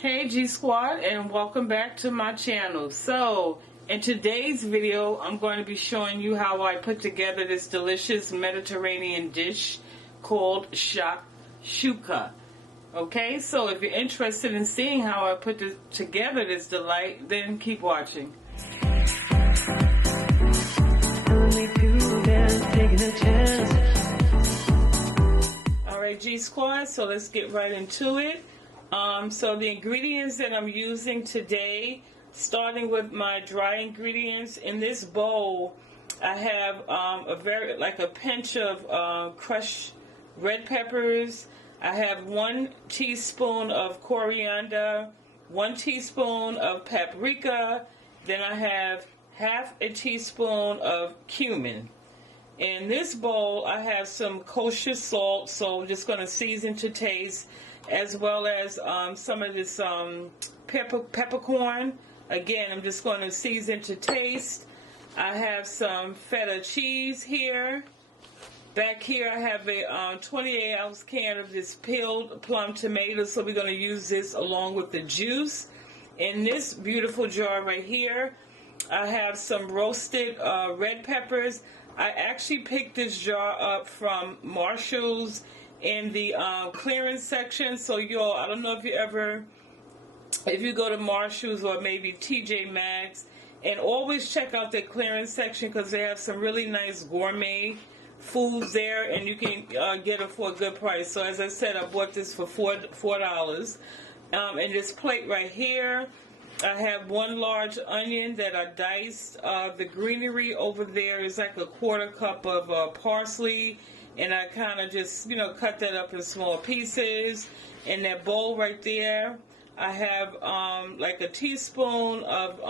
Hey G Squad, and welcome back to my channel. So in today's video I'm going to be showing you how I put together this delicious Mediterranean dish called Shakshuka. Okay, so if you're interested in seeing how I put together this delight, then keep watching. Alright G Squad, so let's get right into it. So the ingredients that I'm using today, starting with my dry ingredients, in this bowl I have a pinch of crushed red peppers. I have 1 teaspoon of coriander, 1 teaspoon of paprika, then I have half a teaspoon of cumin. In this bowl I have some kosher salt, so I'm just going to season to taste, as well as some of this peppercorn. Again, I'm just going to season to taste. I have some feta cheese here. Back here I have a 28-ounce can of this peeled plum tomato, so we're going to use this along with the juice. In this beautiful jar right here, I have some roasted red peppers. I actually picked this jar up from Marshall's in the clearance section. So y'all, I don't know if you go to Marshall's or maybe TJ Maxx, and always check out their clearance section because they have some really nice gourmet foods there, and you can get it for a good price. So as I said, I bought this for $4. In this plate right here, I have 1 large onion that I diced. The greenery over there is like a 1/4 cup of parsley, and I kind of just, cut that up in small pieces. In that bowl right there, I have like a teaspoon of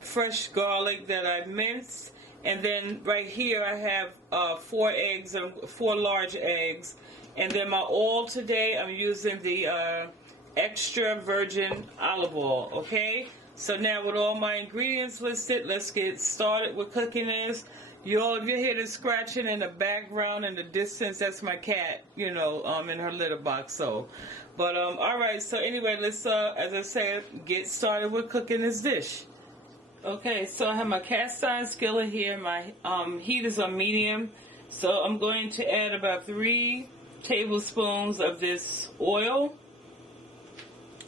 fresh garlic that I minced. And then right here I have 4 eggs, 4 large eggs. And then my oil today, I'm using the extra virgin olive oil. Okay, so now with all my ingredients listed, let's get started with cooking this. Y'all, if you hear the scratching in the background in the distance, that's my cat, in her litter box. So, but all right. So anyway, let's as I said, get started with cooking this dish. Okay, so I have my cast iron skillet here. My heat is on medium, so I'm going to add about 3 tablespoons of this oil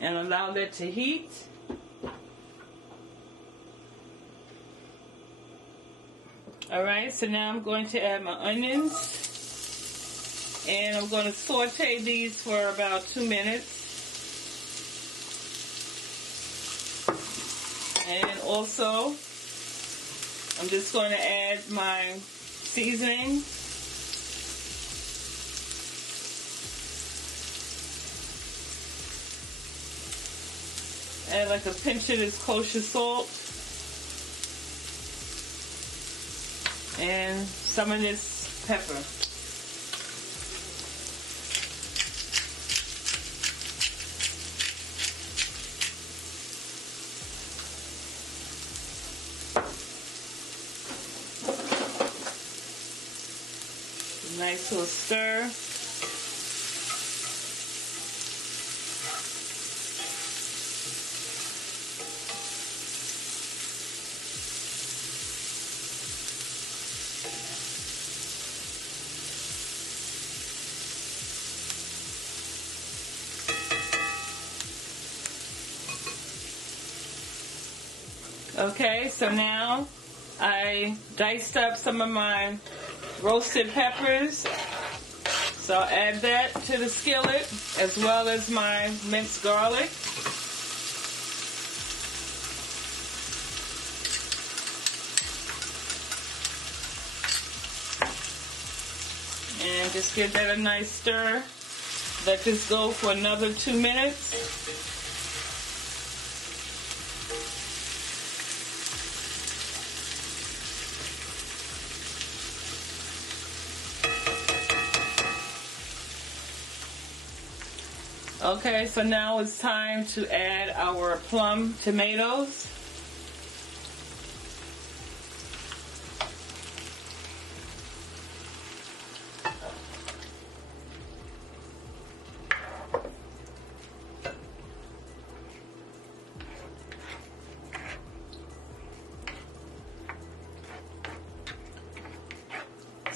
and allow that to heat. Alright, so now I'm going to add my onions, and I'm going to saute these for about 2 minutes. And also, I'm just going to add my seasoning. Add like a pinch of this kosher salt. And some of this pepper. Nice little stir. Okay, so now I diced up some of my roasted peppers. So I'll add that to the skillet, as well as my minced garlic. And just give that a nice stir. Let this go for another 2 minutes. Okay, so now it's time to add our plum tomatoes.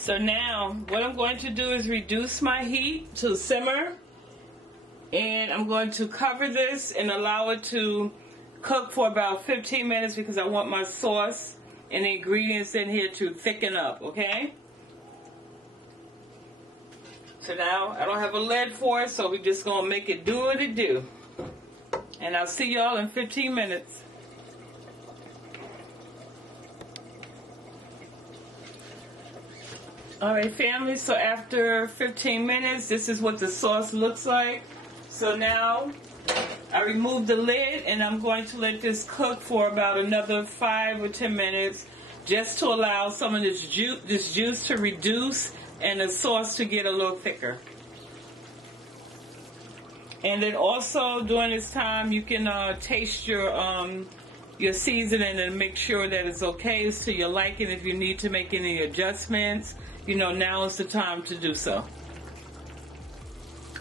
So now what I'm going to do is reduce my heat to simmer, and I'm going to cover this and allow it to cook for about 15 minutes because I want my sauce and the ingredients in here to thicken up, okay? So now I don't have a lid for it, so we're just going to make it do what it do. And I'll see y'all in 15 minutes. Alright family, so after 15 minutes, this is what the sauce looks like. So now I remove the lid and I'm going to let this cook for about another 5 or 10 minutes just to allow some of this juice to reduce and the sauce to get a little thicker. And then also during this time you can taste your seasoning and make sure that it's okay to your liking. If you need to make any adjustments, you know, now is the time to do so.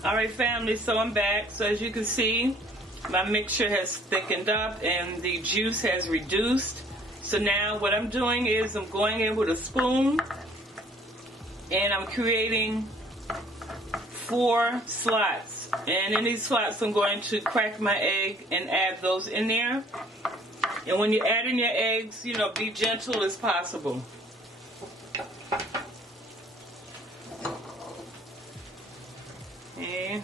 Alright family, so I'm back. So as you can see, my mixture has thickened up and the juice has reduced. So now what I'm doing is I'm going in with a spoon and I'm creating 4 slots. And in these slots I'm going to crack my egg and add those in there. And when you're adding your eggs, you know, be gentle as possible. And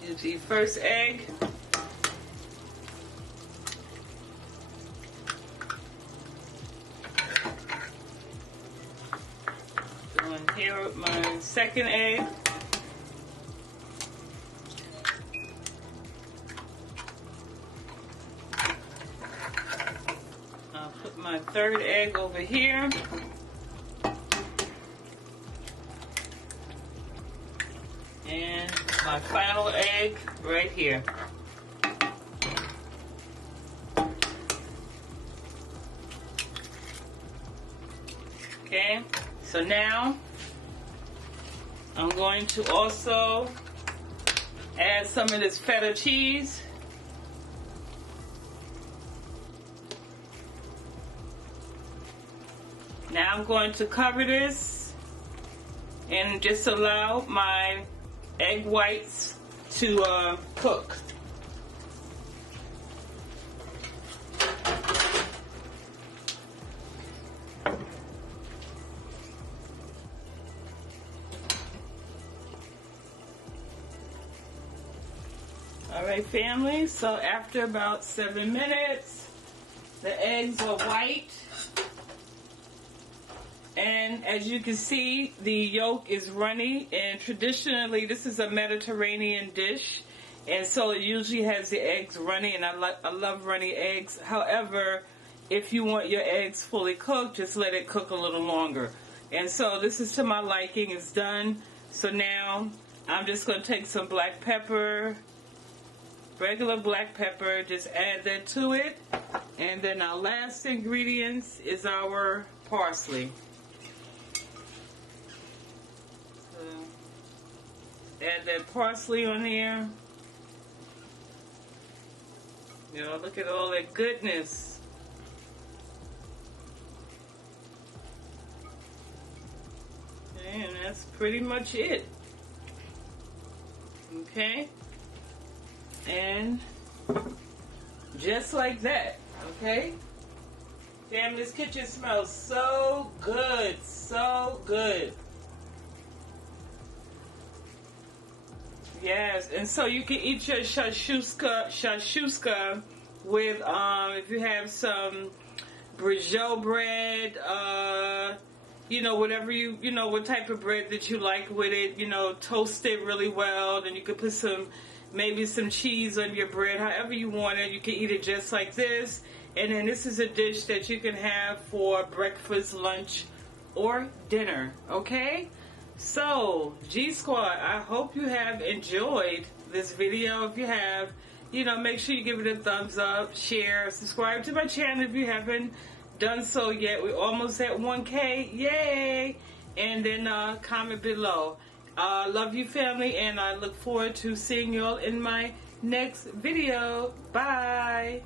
here's the first egg. Going here with my second egg. I'll put my third egg over here. And my final egg right here. Okay, so now I'm going to also add some of this feta cheese. Now I'm going to cover this and just allow my egg whites to cook. Alright family, so after about 7 minutes, the eggs are white. And as you can see, the yolk is runny, and traditionally this is a Mediterranean dish, and so it usually has the eggs runny, and I love runny eggs. However, if you want your eggs fully cooked, just let it cook a little longer. And so this is to my liking. It's done. So now I'm just going to take some black pepper, regular black pepper, just add that to it. And then our last ingredients is our parsley. Add that parsley on here. You know, look at all that goodness. And that's pretty much it. Okay? And just like that, okay? Damn, this kitchen smells so good, so good. Yes, and so you can eat your shakshuka with, if you have some Brunch bread, you know, whatever you know, what type of bread that you like with it, you know, toast it really well. Then you could put maybe some cheese on your bread, however you want it. You can eat it just like this. And then this is a dish that you can have for breakfast, lunch, or dinner, okay? So, G Squad, I hope you have enjoyed this video. If you have, you know, make sure you give it a thumbs up, share, subscribe to my channel if you haven't done so yet. We're almost at 1K, yay! And then comment below. Love you, family, and I look forward to seeing you all in my next video. Bye!